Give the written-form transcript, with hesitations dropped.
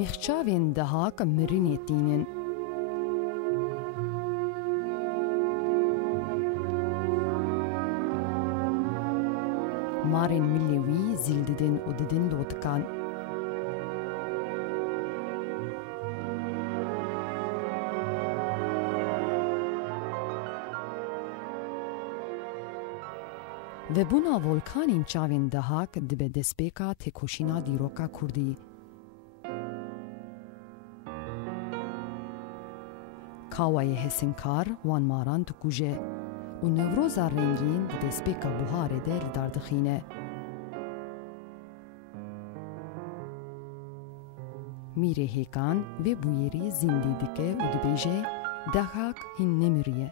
Mixçavên Dehak mirine tînên. Marên millê wî zîldiden û didin dotikan. Vebûna Vulkanên çavên Dehak dibe destpêka têkoşîna Diroka kurdî. Kawayê hesinkar wan maran dikuje û nevroza rengîn di destpêka buharê de li dar dixîne. Mîre Hêkan vê bûyerî zindî dike û dibêje Dehak hîn nemiriye.